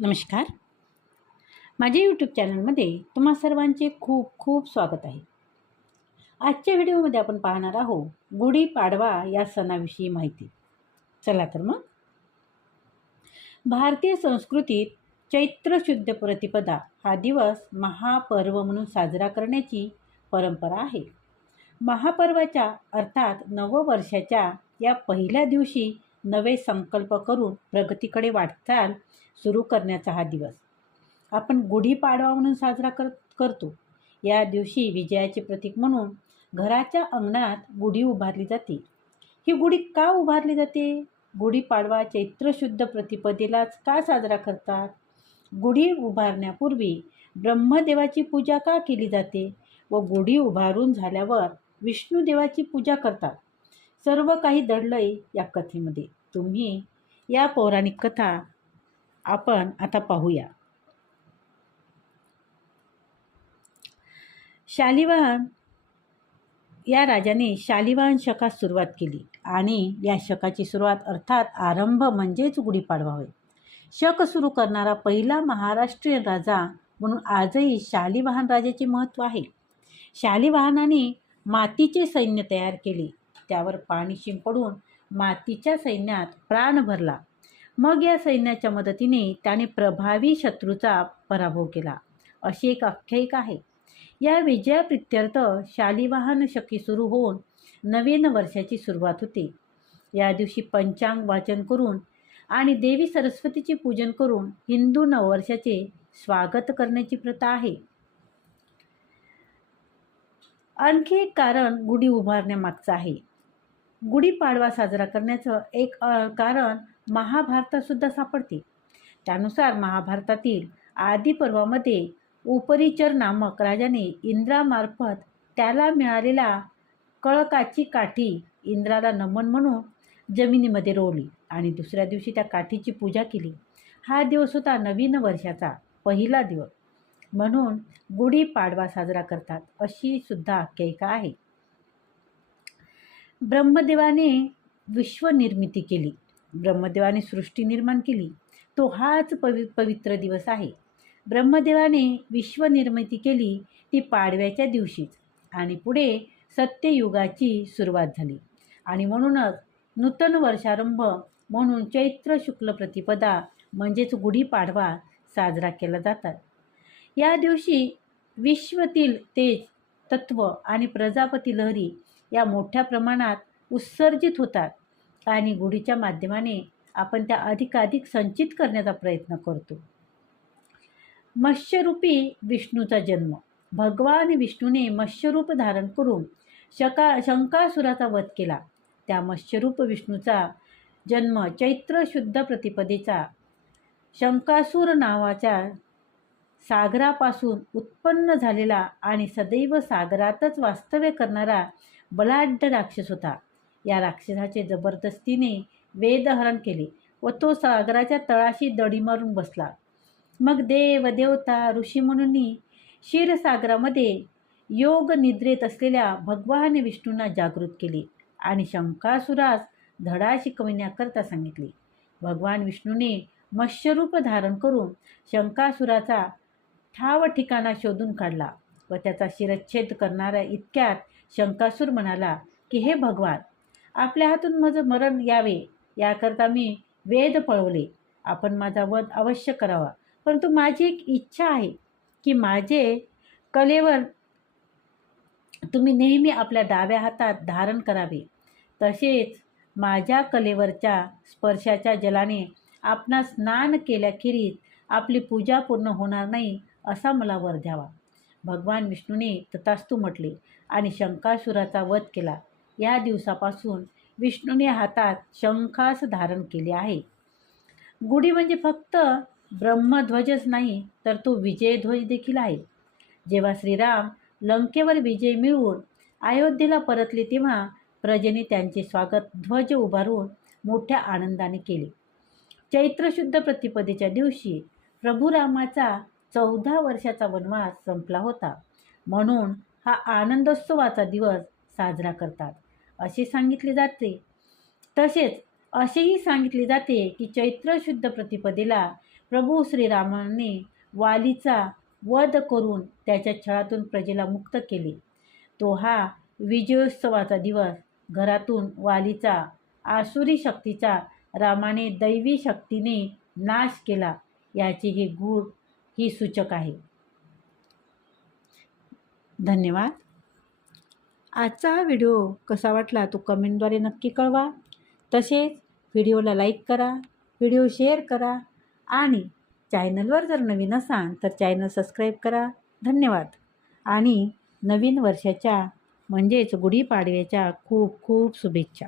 नमस्कार. माझ्या यूट्यूब चॅनलमध्ये तुम्हा सर्वांचे खूप खूप स्वागत आहे. आजच्या व्हिडिओमध्ये आपण पाहणार आहोत गुढीपाडवा या सणाविषयी माहिती. चला तर मग. भारतीय संस्कृतीत चैत्र शुद्ध प्रतिपदा हा दिवस महापर्व म्हणून साजरा करण्याची परंपरा आहे. महापर्वाच्या अर्थात नववर्षाच्या या पहिल्या दिवशी नवे संकल्प करून प्रगतीकडे वाटचाल सुरू करण्याचा हा दिवस. आपण गुढीपाडवा म्हणून साजरा कर करतो. या दिवशी विजयाचे प्रतीक म्हणून घराच्या अंगणात गुढी उभारली जाते. ही गुढी का उभारली जाते? गुढीपाडवा चैत्रशुद्ध प्रतिपदेलाच का साजरा करतात? गुढी उभारण्यापूर्वी ब्रह्मदेवाची पूजा का केली जाते व गुढी उभारून झाल्यावर विष्णुदेवाची पूजा करतात? सर्व काही दडलंय या कथेमध्ये. तुम्ही या पौराणिक कथा आपण आता पाहूया. शालिवाहन या राजाने शालिवाहन शकास सुरुवात केली आणि या शकाची सुरुवात अर्थात आरंभ म्हणजेच गुढीपाडवा होय शक सुरू करणारा पहिला महाराष्ट्रीयन राजा म्हणून आजही शालिवाहन राजाचे महत्त्व आहे. शालिवाहनाने मातीचे सैन्य तयार केले. त्यावर पाणी शिंपडून मातीच्या सैन्यात प्राण भरला. मग या सैन्याच्या मदतीने त्याने प्रभावी शत्रूचा पराभव केला. अशी एक आख्यायिका आहे. या विजयाप्रित्यर्थ शालिवाहन शकी सुरू होऊन नवीन वर्षाची सुरुवात होते. या दिवशी पंचांग वाचन करून आणि देवी सरस्वतीचे पूजन करून हिंदू नववर्षाचे स्वागत करण्याची प्रथा आहे. आणखी एक कारण गुढी उभारण्यामागचं आहे. गुढीपाडवा साजरा करण्याचं एक कारण महाभारतातसुद्धा सापडते. त्यानुसार महाभारतातील आदिपर्वामध्ये उपरिचर नामक राजाने इंद्रामार्फत त्याला मिळालेला कळकाची काठी इंद्राला नमन म्हणून जमिनीमध्ये रोवली आणि दुसऱ्या दिवशी त्या काठीची पूजा केली. हा दिवस होता नवीन वर्षाचा पहिला दिवस. म्हणून गुढीपाडवा साजरा करतात अशी सुद्धा आख्यायिका आहे. ब्रह्मदेवाने विश्वनिर्मिती केली. ब्रह्मदेवाने सृष्टी निर्माण केली. तो हाच पवि पवित्र दिवस आहे. ब्रह्मदेवाने विश्वनिर्मिती केली ती पाडव्याच्या दिवशीच. आणि पुढे सत्ययुगाची सुरुवात झाली. आणि म्हणूनच नूतन वर्षारंभ म्हणून चैत्र शुक्ल प्रतिपदा म्हणजेच गुढीपाडवा साजरा केला जातात. या दिवशी विश्वतील तेज तत्व आणि प्रजापती लहरी या मोठ्या प्रमाणात उत्सर्जित होतात आणि गुढीच्या माध्यमाने आपण त्या अधिकाधिक संचित करण्याचा प्रयत्न करतो. मत्स्यरूपी विष्णूचा जन्म. भगवान विष्णूने मत्स्यरूप धारण करून शका शंकासुराचा वध केला. त्या मत्स्यरूप विष्णूचा जन्म चैत्र शुद्ध प्रतिपदेचा शंकासूर नावाच्या सागरापासून उत्पन्न झालेला आणि सदैव सागरातच वास्तव्य करणारा बलाढ्य राक्षस होता. या राक्षसाचे जबरदस्तीने वेदहरण केले व तो सागराच्या तळाशी दडी मारून बसला. मग देव देवता ऋषीमुनींनी क्षीरसागरामध्ये योग निद्रेत असलेल्या भगवान विष्णूंना जागृत केले आणि शंकासुरास धडा शिकविण्याकरता सांगितले. भगवान विष्णूने मत्स्यरूप धारण करून शंकासुराचा ठाव ठिकाणा शोधून काढला. व त्याचा शिरच्छेद करणाऱ्या इतक्यात शंकासूर म्हणाला की हे भगवान आपल्या हातून माझं मरण यावे याकरता मी वेद पळवले. आपण माझा वध अवश्य करावा. परंतु माझी एक इच्छा आहे की माझे कलेवर तुम्ही नेहमी आपल्या डाव्या हातात धारण करावे. तसेच माझ्या कलेवरच्या स्पर्शाच्या जलाने आपणा स्नान केल्याखेरीज आपली पूजा पूर्ण होणार नाही असा मला वर द्यावा. भगवान विष्णूने तथास्तू म्हटले आणि शंकासुराचा वध केला. या दिवसापासून विष्णूने हातात शंखास धारण केले आहे. गुढी म्हणजे फक्त ब्रह्मध्वजच नाही तर तो विजयध्वज देखील आहे. जेव्हा श्रीराम लंकेवर विजय मिळवून अयोध्येला परतले तेव्हा प्रजेने त्यांचे स्वागत ध्वज उभारून मोठ्या आनंदाने केले. चैत्रशुद्ध प्रतिपदेच्या दिवशी प्रभू रामाचा चौदा वर्षाचा वनवास संपला होता. म्हणून हा आनंदोत्सवाचा दिवस साजरा करतात. असे सांगितले जाते. तसेच असेही सांगितले जाते की चैत्र शुद्ध प्रतिपदेला प्रभू श्रीरामाने वालीचा वध करून त्याच्या छळातून प्रजेला मुक्त केले. तो हा विजयोत्सवाचा दिवस. घरातून वालीचा आसुरी शक्तीचा रामाने दैवी शक्तीने नाश केला. याचे हे गूढ ही सूचक आहे. धन्यवाद. आजचा हा व्हिडिओ कसा वाटला तो कमेंटद्वारे नक्की कळवा. तसेच व्हिडिओला लाईक करा व्हिडिओ शेअर करा आणि चॅनलवर जर नवीन असाल तर चॅनल सबस्क्राईब करा. धन्यवाद. आणि नवीन वर्षाच्या म्हणजेच गुढीपाडव्याच्या खूप खूप शुभेच्छा.